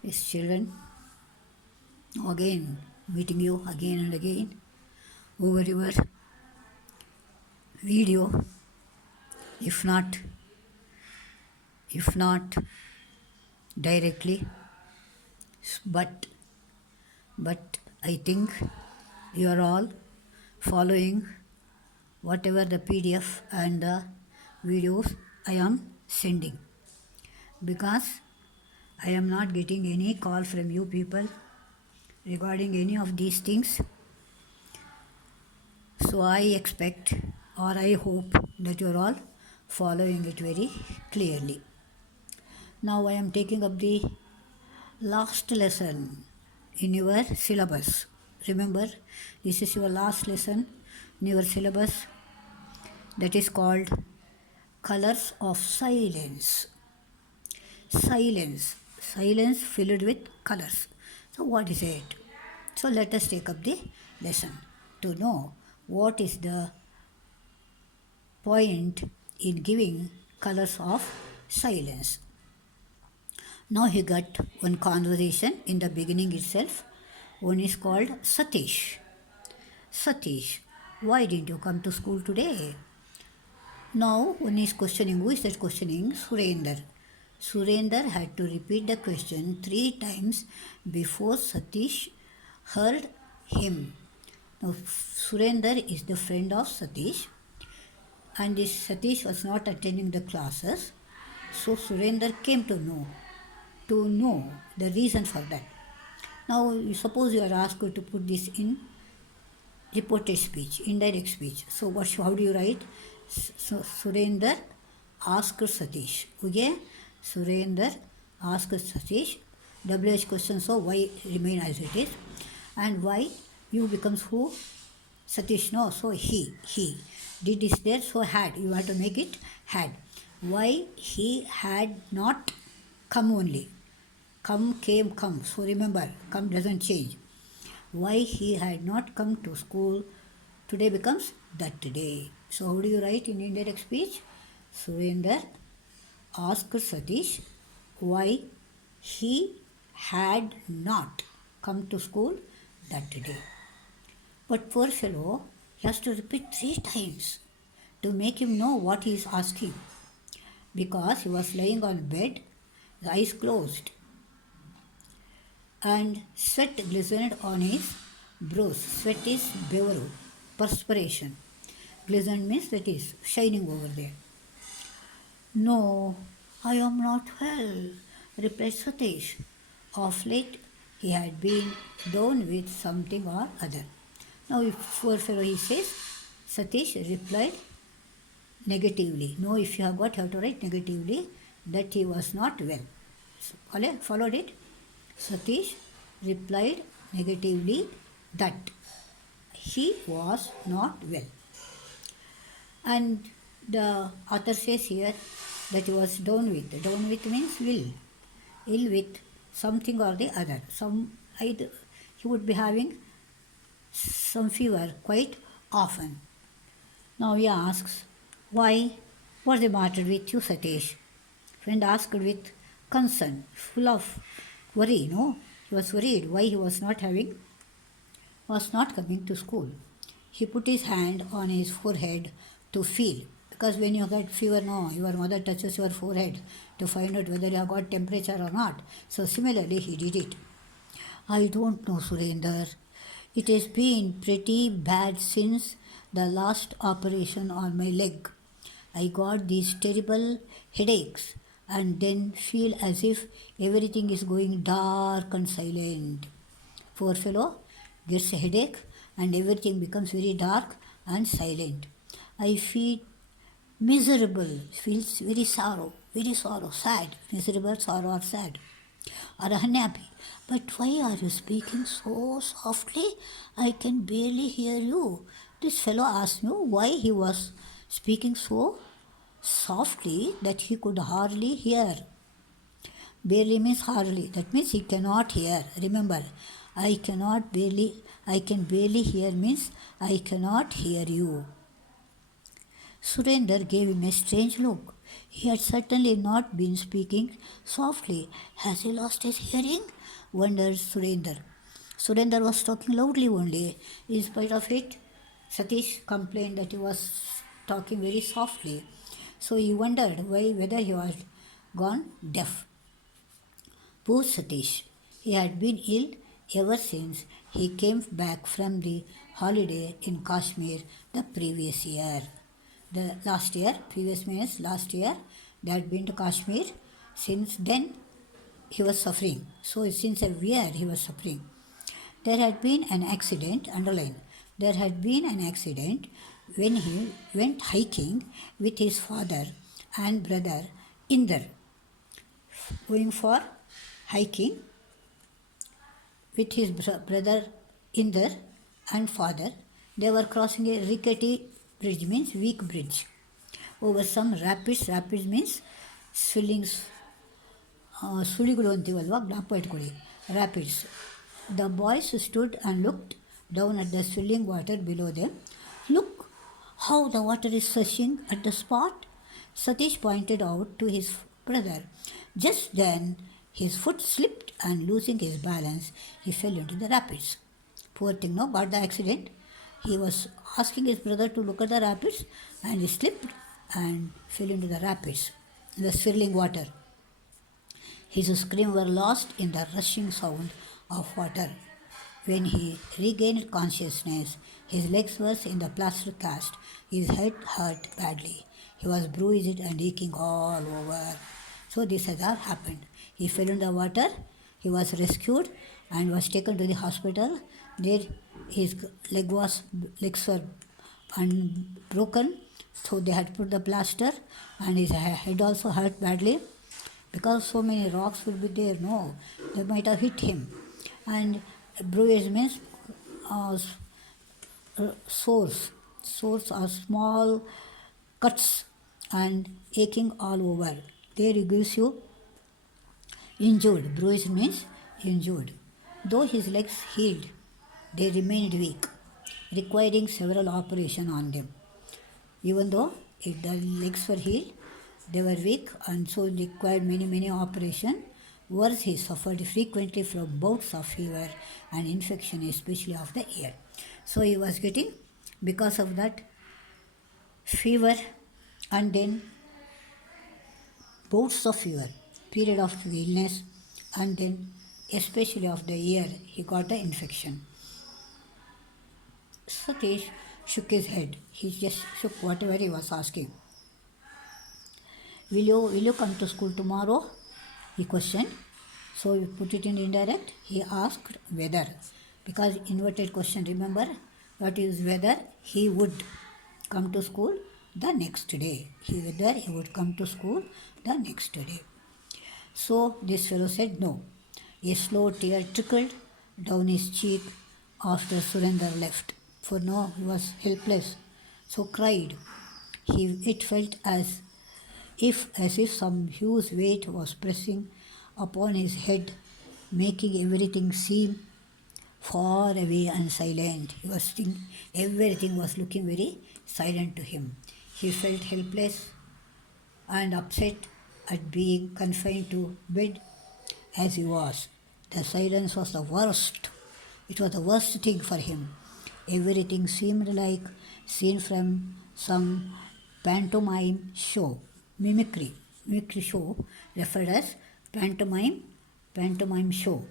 Yes, children, again meeting you again and again over your video. If not, if not directly, but but I think you are all following whatever the PDF and the videos I am sending, because I am not getting any call from you people regarding any of these things. So I expect or I hope that you are all following it very clearly. Now I am taking up the last lesson in your syllabus. Remember, this is your last lesson in your syllabus, that is called Colors of Silence. Silence. Silence filled with colors. So what is it? So let us take up the lesson to know what is the point in giving colors of silence. Now he got one conversation in the beginning itself. One is called Satish. Satish, why didn't you come to school today? Now one is questioning. Who is that questioning? Surender. Surender had to repeat the question 3 times before Satish heard him. Now Surender is the friend of Satish, and this Satish was not attending the classes. So Surender came to know the reason for that. Now suppose you are asked to put this in reported speech, indirect speech. So how do you write? So Surender asked Satish. Okay? Surender asked Satish. WH question, so why remain as it is? And why you becomes who? Satish, no. So he did this there, so had. You have to make it had. Why he had not come only. Come, came, come. So remember, come doesn't change. Why he had not come to school today becomes that day. So how do you write in indirect speech? Surender asked Satish why he had not come to school that day. But poor fellow, he has to repeat 3 times to make him know what he is asking, because he was lying on bed, his eyes closed, and sweat glistened on his brows. Sweat is bevaru, perspiration. Glistened means that is shining over there. No, I am not well, replied Satish. Of late he had been down with something or other. Now if poor fellow he says, Satish replied negatively. No, if you have got, you have to write negatively that he was not well. So, followed it? Satish replied negatively that he was not well. And the author says here that he was down with. Down with means ill with something or the other. Either he would be having some fever quite often. Now he asks, why? What's the matter with you, Satish? Friend asked with concern, full of worry. No, he was worried why he was not coming to school. He put his hand on his forehead to feel, because when you get fever, no, your mother touches your forehead to find out whether you have got temperature or not. So similarly, he did it. I don't know, Surender. It has been pretty bad since the last operation on my leg. I got these terrible headaches and then feel as if everything is going dark and silent. Poor fellow gets a headache and everything becomes very dark and silent. I feel miserable, feels very sorrow, sad, miserable, sorrow or sad, or unhappy. But why are you speaking so softly? I can barely hear you. This fellow asked me why he was speaking so softly that he could hardly hear. Barely means hardly. That means he cannot hear. Remember, I can barely hear means I cannot hear you. Surender gave him a strange look. He had certainly not been speaking softly. Has he lost his hearing? Wondered Surender. Surender was talking loudly only. In spite of it, Satish complained that he was talking very softly. So he wondered whether he was gone deaf. Poor Satish. He had been ill ever since he came back from the holiday in Kashmir the previous year. The last year, previous means last year, they had been to Kashmir. Since then, he was suffering. So, since a year, he was suffering. There had been an accident, underline, there had been an accident when he went hiking with his father and brother Inder. Going for hiking with his brother Inder and father, they were crossing a rickety bridge, means weak bridge, over some rapids. Rapids means swillings, ಸುಳಿಗಳು ಅಂತೀವಲ್ವ, ಜ್ಞಾಪಕ ಇಟ್ಕೊಳ್ಳಿ, rapids. The boys stood and looked down at the swirling water below them. Look how the water is rushing at the spot, Satish pointed out to his brother. Just then his foot slipped and losing his balance, he fell into the rapids. Poor thing, no, got the accident. He was asking his brother to look at the rapids and he slipped and fell into the rapids, in the swirling water. His screams were lost in the rushing sound of water. When he regained consciousness, his legs were in the plaster cast. His head hurt badly. He was bruised and aching all over. So this has all happened. He fell in the water. He was rescued and was taken to the hospital. There his legs were broken, so they had put the plaster, and his head also hurt badly because so many rocks will be there. No, they might have hit him. And bruise means sores. Sores are small cuts and aching all over. There it gives you injured. Bruise means injured. Though his legs healed, they remained weak, requiring several operations on them. Even though if the legs were healed, they were weak and so required many operations. Worse, he suffered frequently from bouts of fever and infection, especially of the ear. So he was getting, because of that, fever and then bouts of fever, period of illness, and then especially of the ear, he got the infection. Satish shook his head. He just shook whatever he was asking. Will you come to school tomorrow? He questioned. So we put it in indirect. He asked whether, because inverted question, remember what is whether he would come to school the next day. Whether he would come to school the next day. So this fellow said no. A slow tear trickled down his cheek after Surender left. For now he was helpless, so cried. It felt as if some huge weight was pressing upon his head, making everything seem far away and silent. He was thinking everything was looking very silent to him. He felt helpless and upset at being confined to bed as he was. The silence was the worst. It was the worst thing for him. Everything seemed like scene from some pantomime show, mimicry show, referred as pantomime show.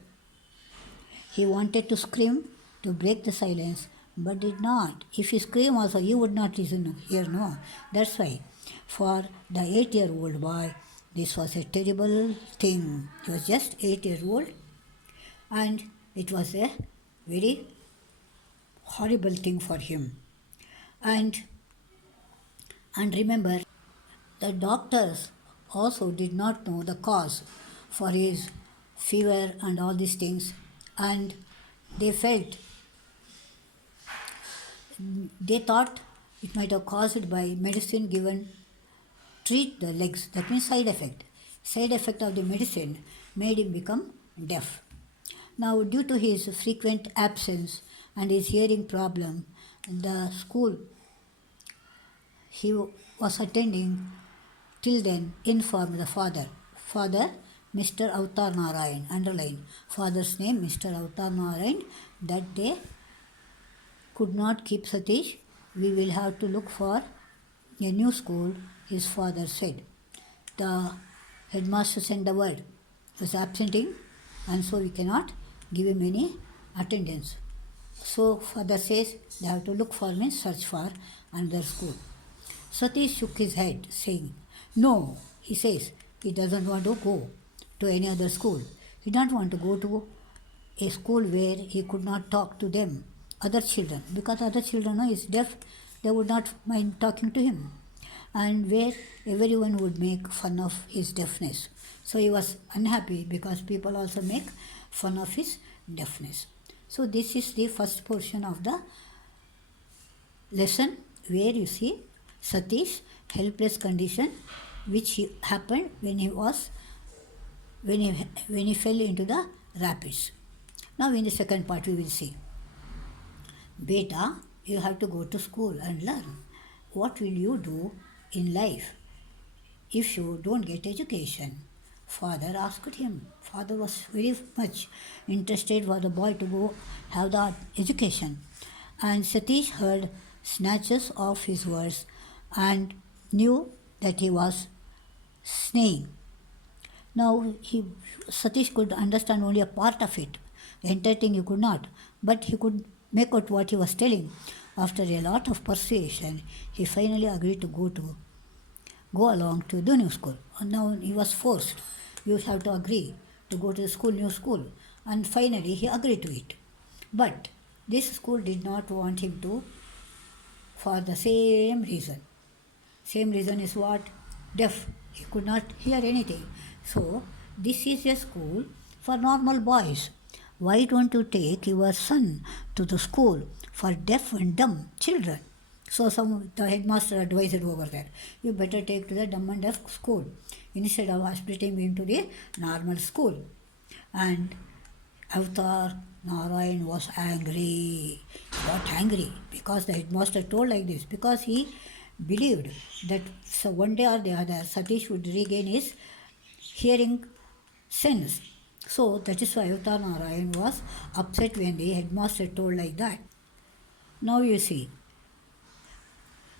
He wanted to scream to break the silence, but did not. If he screamed also, he would not hear, no. That's why, for the 8-year-old boy, this was a terrible thing. He was just 8-year-old, and it was a very horrible thing for him. And remember, the doctors also did not know the cause for his fever and all these things, and they thought it might have caused by medicine given treat the legs. That means side effect. Side effect of the medicine made him become deaf. Now, due to his frequent absence and his hearing problem, the school he was attending till then informed the father. Father, Mr. Avatar Narayan, underline. Father's name, Mr. Avatar Narayan, that they could not keep Satish. We will have to look for a new school, his father said. The headmaster sent the word. He was absenting, and so we cannot give him any attendance. So father says they have to look for me, search for another school. Satish shook his head, saying, "No," he says, he doesn't want to go to any other school. He doesn't want to go to a school where he could not talk to them, other children, because other children is deaf, they would not mind talking to him, and where everyone would make fun of his deafness. So he was unhappy because people also make fun of his deafness. So this is the first portion of the lesson where you see Satish helpless condition which happened when he fell into the rapids. Now in the second part we will see, Beta, you have to go to school and learn. What will you do in life if you don't get education? Father asked him. Father was very much interested for the boy to go have the education. And Satish heard snatches of his words and knew that he was saying. Now Satish could understand only a part of it. The entire thing he could not. But he could make out what he was telling. After a lot of persuasion, he finally agreed to go along to the new school. And now he was forced. You have to agree to go to the school, new school. And finally he agreed to it. But this school did not want him to for the same reason. Same reason is what? Deaf. He could not hear anything. So this is a school for normal boys. Why don't you take your son to the school for deaf and dumb children? So the headmaster advised over there, you better take to the dumb and deaf school instead of splitting into the normal school. And Avatar Narayan was angry. He got angry because the headmaster told like this, because he believed that so one day or the other Satish would regain his hearing sense. So that is why Avatar Narayan was upset when the headmaster told like that. Now you see,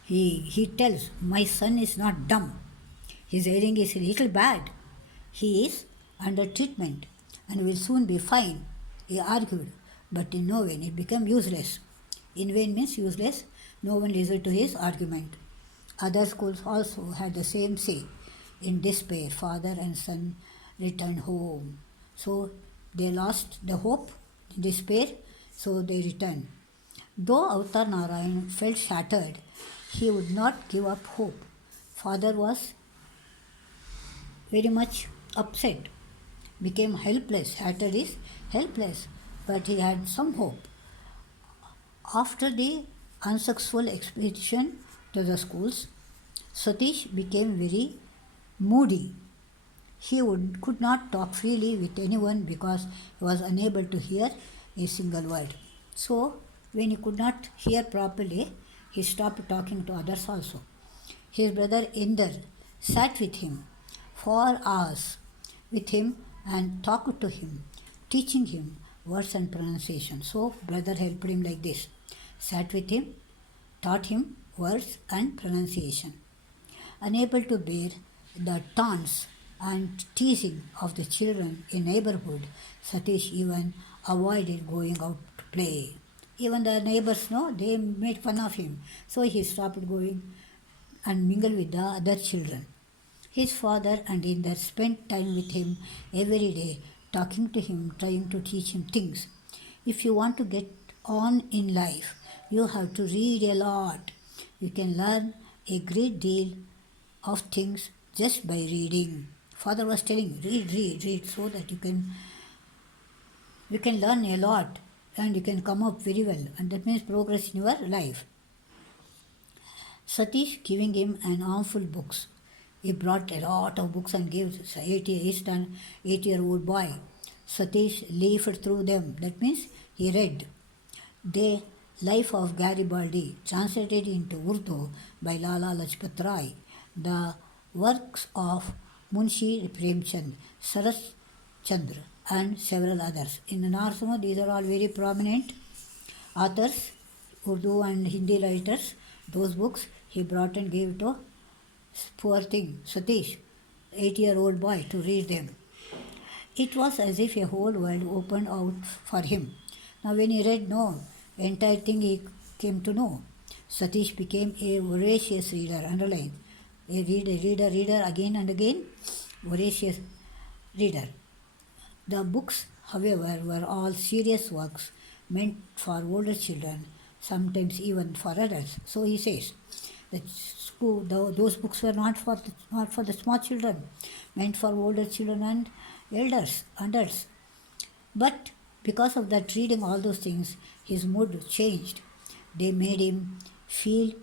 he tells, my son is not dumb. His hearing is a little bad. He is under treatment and will soon be fine. He argued, but in no way it became useless. In vain means useless. No one listened to his argument. Other schools also had the same say. In despair, father and son returned home. So they lost the hope, despair, so they returned. Though Avatar Narayan felt shattered, he would not give up hope. Father was very much upset, became helpless. Shattered is helpless, but he had some hope. After the unsuccessful expedition to the schools, Satish became very moody. He could not talk freely with anyone because he was unable to hear a single word. So, when he could not hear properly, he stopped talking to others also. His brother Inder sat with him for hours with him and talked to him, teaching him words and pronunciation. So, brother helped him like this, sat with him, taught him words and pronunciation. Unable to bear the taunts and teasing of the children in neighborhood, Satish even avoided going out to play. Even the neighbors know, they made fun of him. So he stopped going and mingle with the other children. His father and Inder spent time with him every day, talking to him, trying to teach him things. If you want to get on in life, you have to read a lot. You can learn a great deal of things just by reading. Father was telling, read, so that you can learn a lot and you can come up very well, and that means progress in your life. Satish giving him an armful books. He brought a lot of books and gave 8-year-old boy. Satish leafed through them. That means he read. The Life of Garibaldi, translated into Urdu by Lala Lajpat Rai. The works of Munshi Premchand, Saras Chandra, and several others. In the North, these are all very prominent authors, Urdu and Hindi writers. Those books he brought and gave to poor thing, Satish, 8-year-old boy, to read them. It was as if a whole world opened out for him. Now, when he read entire thing he came to know. Satish became a voracious reader, underline. A reader, again and again, voracious reader. The books, however, were all serious works meant for older children, sometimes even for adults. So he says that those books were not for the small children, meant for older children and elders, adults. But because of that reading all those things, his mood changed. They made him feel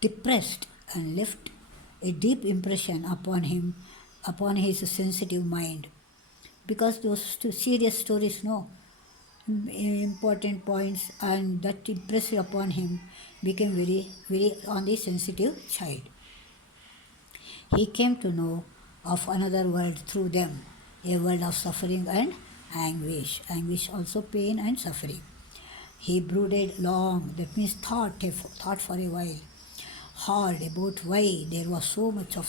depressed and left a deep impression upon him, upon his sensitive mind. Because those serious stories, important points, and that impressed upon him became very, very on the sensitive child. He came to know of another world through them, a world of suffering and anguish. Anguish also pain and suffering. He brooded long, that means thought for a while, hard about why there was so much of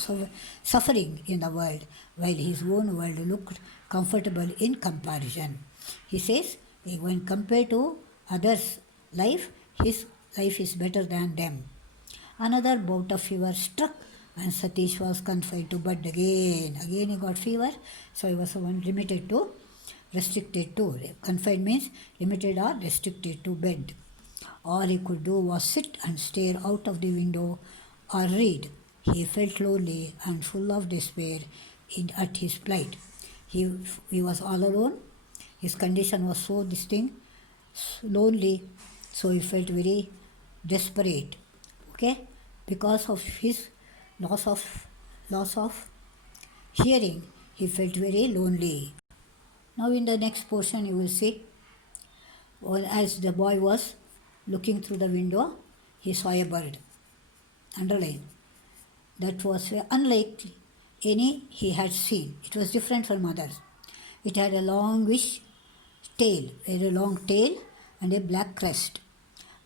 suffering in the world, while his own world looked comfortable in comparison. He says, when compared to others' life, his life is better than them. Another bout of fever struck, and Satish was confined to bed again. Again he got fever, so he was restricted to. Confined means limited or restricted to bed. All he could do was sit and stare out of the window or read. He felt lonely and full of despair at his plight. He was all alone. His condition was so distinct, lonely, so he felt very desperate. Okay, because of his loss of hearing, he felt very lonely. Now in the next portion you will see, as the boy was looking through the window, he saw a bird. Underline. That was unlike any he had seen. It was different from others. It had a longish tail, very long tail, and a black crest.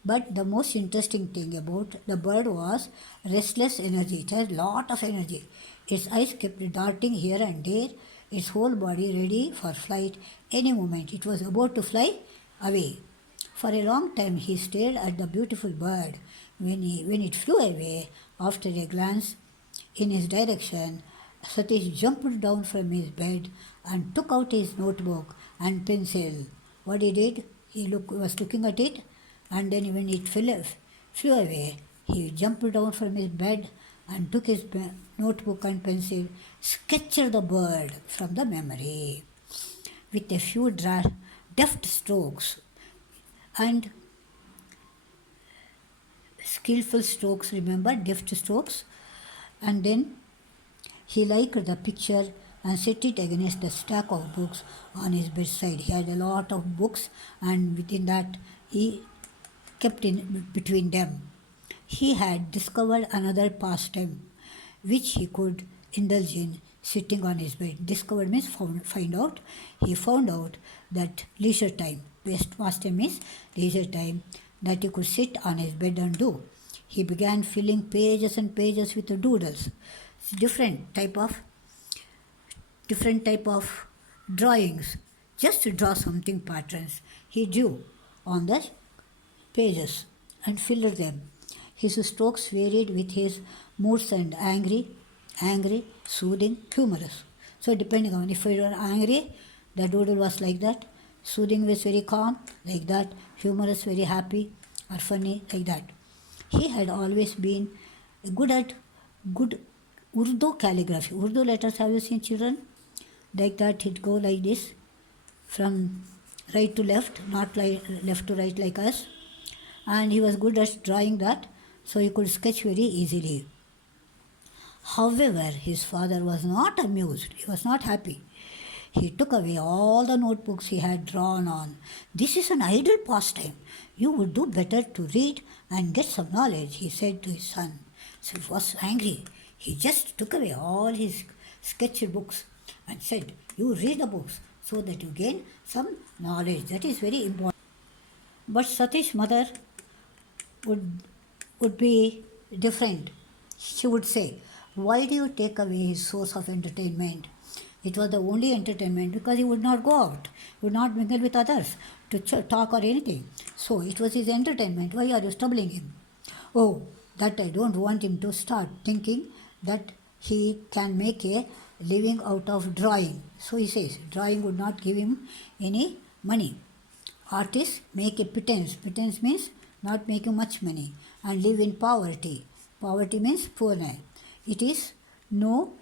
But the most interesting thing about the bird was restless energy. It had a lot of energy. Its eyes kept darting here and there, its whole body ready for flight any moment. It was about to fly away. For a long time he stared at the beautiful bird. When it flew away, after a glance in his direction, Satish jumped down from his bed and took out his notebook and pencil. What he did, was looking at it, and then when it flew away, he jumped down from his bed and took his notebook and pencil, sketched the bird from the memory with a few deft strokes and skillful strokes, remember, deft strokes. And then he liked the picture and set it against the stack of books on his bedside. He had a lot of books, and within that he kept in between them. He had discovered another pastime which he could indulge in sitting on his bed. Discovered means find out. He found out that leisure time, best pastime is leisure time, that he could sit on his bed and do. He began filling pages and pages with doodles, different type of drawings, just to draw something patterns. He drew on the pages and filled them. His strokes varied with his moods and angry, soothing, humorous. So depending on if you are angry, the doodle was like that. Soothing was very calm, like that. Humorous, very happy or funny, like that. He had always been good at good Urdu calligraphy. Urdu letters, have you seen, children? Like that, he'd go like this, from right to left, not like left to right like us. And he was good at drawing that, so he could sketch very easily. However, his father was not amused. He was not happy. He took away all the notebooks he had drawn on. This is an idle pastime. You would do better to read and get some knowledge, he said to his son. So he was angry. He just took away all his sketch books and said, "You read the books so that you gain some knowledge." That is very important. But Satish's mother would, would be different. She would say, "Why do you take away his source of entertainment?" It was the only entertainment because he would not go out, would not mingle with others to talk or anything. So it was his entertainment. Why are you troubling him? Oh, that I don't want him to start thinking that he can make a living out of drawing. So he says, drawing would not give him any money. Artists make a pittance. Pittance means not making much money and live in poverty. Poverty means poorness. It is no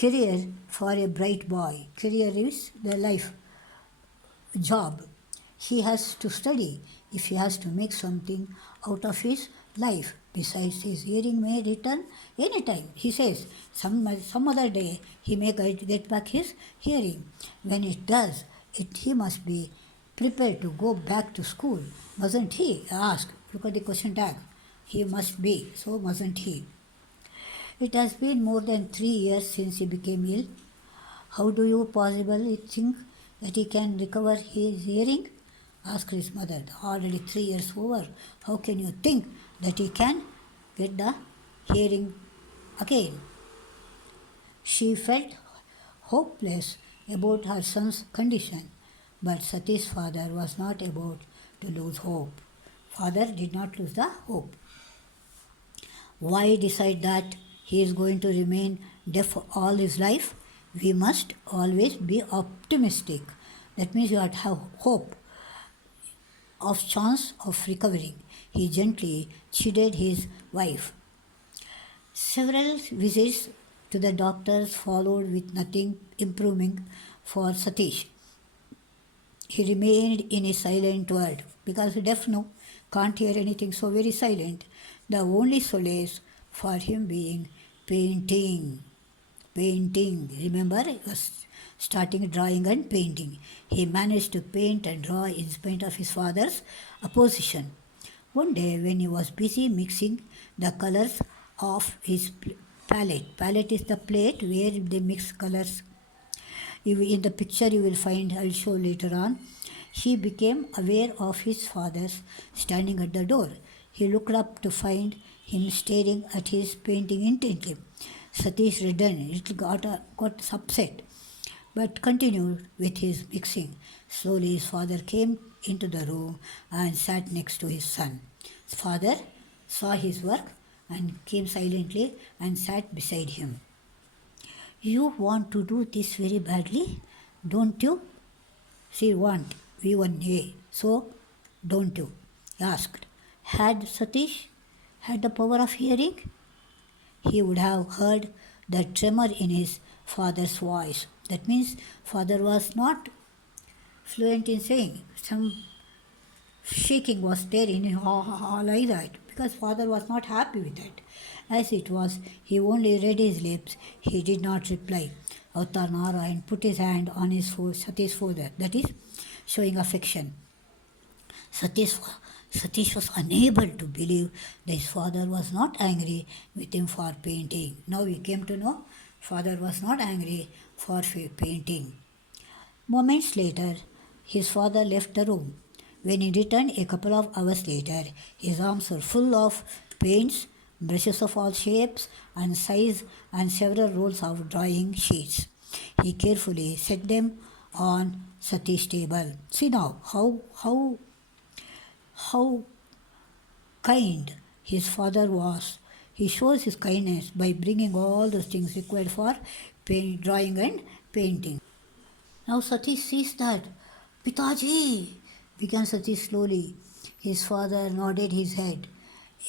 career for a bright boy. Career is the life, job. He has to study if he has to make something out of his life. Besides, his hearing may return anytime. He says some other day he may get back his hearing. When it does, he must be prepared to go back to school. Mustn't he? Ask. Look at the question tag. He must be. So mustn't he? It has been more than 3 years since he became ill. How do you possibly think that he can recover his hearing? Asked his mother. Already 3 years over. How can you think that he can get the hearing again? She felt hopeless about her son's condition, but Satish's father was not about to lose hope. Father did not lose the hope. Why decide that he is going to remain deaf all his life? We must always be optimistic. That means you have to have hope of chance of recovering. He gently chided his wife. Several visits to the doctors followed with nothing improving for Satish. He remained in a silent world because deaf no, can't hear anything, so very silent. The only solace for him being painting. Painting. Remember, he was starting drawing and painting. He managed to paint and draw in spite of his father's opposition. One day, when he was busy mixing the colors of his palette is the plate where they mix colors. In the picture you will find, I'll show later on, he became aware of his father standing at the door. He looked up to find him staring at his painting intently. Satish reddened, it got upset, but continued with his mixing. Slowly his father came into the room and sat next to his son. His father saw his work and came silently and sat beside him. You want to do this very badly, don't you? She want, V1A, so don't you? He asked. Had Satish had the power of hearing, he would have heard the tremor in his father's voice. That means father was not fluent in saying. Some shaking was there in his like that because father was not happy with it. As it was, he only read his lips. He did not reply. Avatar Narayan put his hand on his Satish's shoulder, that is, showing affection. Satish was unable to believe that his father was not angry with him for painting. Now we came to know father was not angry for painting. Moments later, his father left the room. When he returned a couple of hours later, his arms were full of paints, brushes of all shapes and size, and several rolls of drawing sheets. He carefully set them on Satish's table. See now how kind his father was. He shows his kindness by bringing all those things required for drawing and painting. Now Satish sees that. Pitaji, began Satish slowly. His father nodded his head,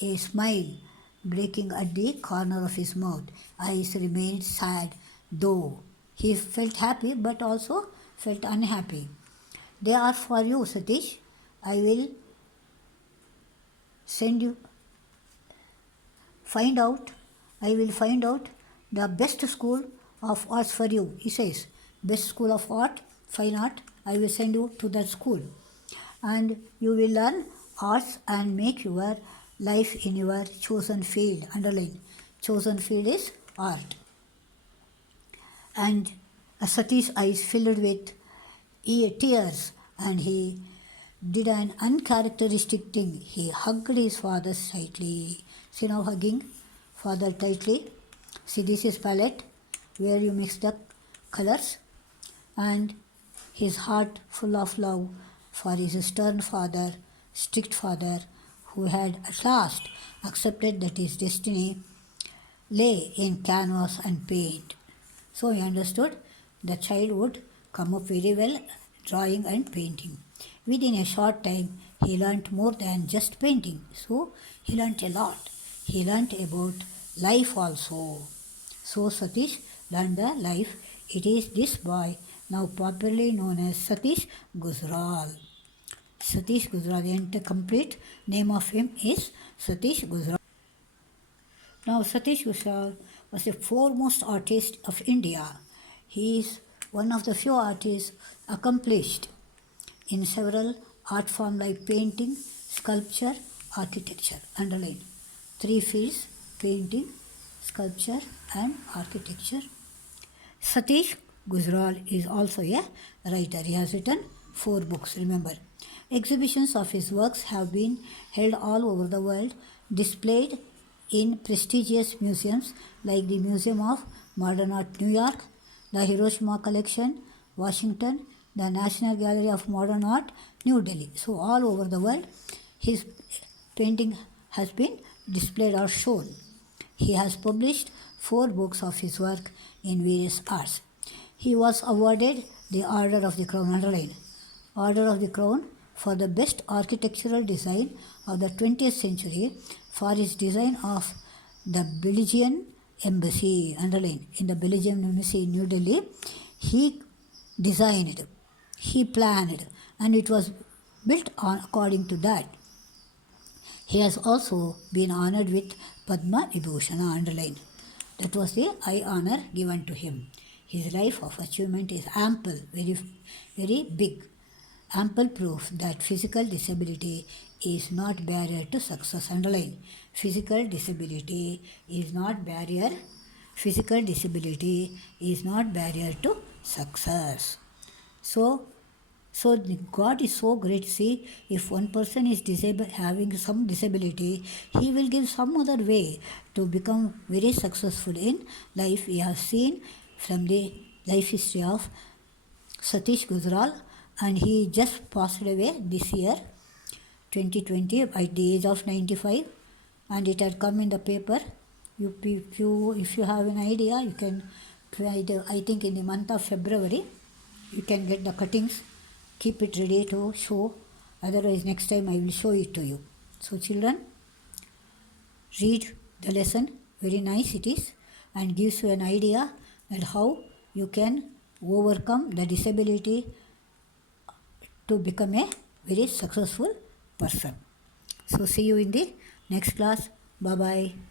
a smile breaking at the corner of his mouth. Eyes remained sad, though he felt happy but also felt unhappy. They are for you, Satish. I will send you. I will find out the best school of arts for you, he says. Best school of art, fine art, I will send you to that school. And you will learn arts and make your life in your chosen field. Underline. chosen field is art. And Satish's eyes filled with tears, and he did an uncharacteristic thing. He hugged his father tightly. See now hugging father tightly. See, this is palette where you mix the colors, and his heart full of love for his stern father, strict father, who had at last accepted that his destiny lay in canvas and paint. So he understood the child would come up very well drawing and painting. Within a short time, he learnt more than just painting. So he learnt a lot. He learnt about life also. So Satish learned the life. It is this boy now popularly known as Satish Gujral. Satish Gujral, the complete name of him is Satish Gujral. Now Satish Gujral was the foremost artist of India. He is one of the few artists accomplished in several art forms like painting, sculpture, architecture. Underline 3 fields: painting, sculpture and architecture. Satish Gujral is also a writer. He has written 4 books, remember. Exhibitions of his works have been held all over the world, displayed in prestigious museums like the Museum of Modern Art, New York, the Hiroshima Collection, Washington, the National Gallery of Modern Art, New Delhi. So all over the world, his painting has been displayed or shown. He has published 4 books of his work in various arts. He was awarded the Order of the Crown, underline, Order of the Crown for the best architectural design of the 20th century for his design of the Belgian Embassy, underline, in the Belgian Embassy in New Delhi. He designed, he planned, and it was built on according to that. He has also been honored with Padma Vibhushan, underline. That was the high honor given to him. His life of achievement is ample, very big. Ample proof that physical disability is not barrier to success. Underline. Physical disability is not barrier. Physical disability is not barrier to success. So God is so great. See, if one person is disabled, having some disability, he will give some other way to become very successful in life. We have seen from the life history of Satish Gujral, and he just passed away this year, 2020, at the age of 95, and it had come in the paper. If you have an idea, you can try. I think in the month of February, you can get the cuttings. Keep it ready to show. Otherwise, next time I will show it to you. So, children, read the lesson. Very nice it is, and gives you an idea and how you can overcome the disability to become a very successful person. So see you in the next class. Bye bye.